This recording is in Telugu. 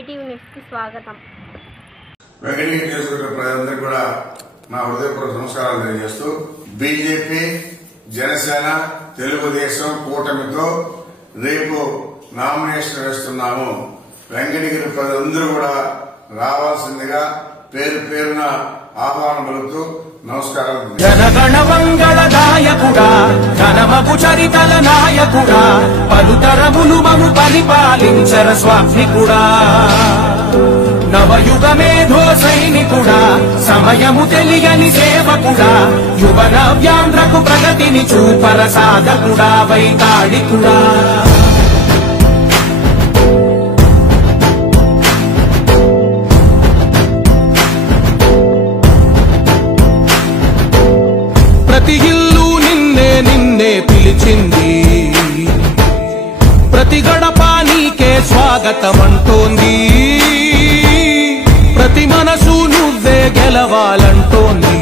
వైటీవీ న్యూస్ కి స్వాగతం. వెంకటగిరి నియోజకవర్గ ప్రజలందరికీ కూడా నా హృదయపూర్వక నమస్కారాలు తెలియజేస్తూ బీజేపీ, జనసేన, తెలుగుదేశం కూటమితో రేపు నామినేషన్ వేస్తున్నాము. వెంకటగిరి ప్రజలందరూ కూడా రావాల్సిందిగా పేరు పేరున ఆహ్వానం పలుకుతూ నమస్కారాలు. జనగణ మంగళ నాయకుడా, ఘనమగు చరితల నాయకుడా, పలుతరములు మము పరిపాలించర స్వామికుడా, నవయుగ మేధో సైనికుడా, సమయము తెలియని సేవకుడా, యువన వ్యాంధ్రకు ప్రగతిని చూపర సాధకుడా, వైతాళికుడా. ప్రతి ఇల్లు నిన్నే నిన్నే పిలిచింది, ప్రతి గడప నీకే స్వాగతమంటోంది, ప్రతి మనసు నువ్వే గెలవాలంటోంది.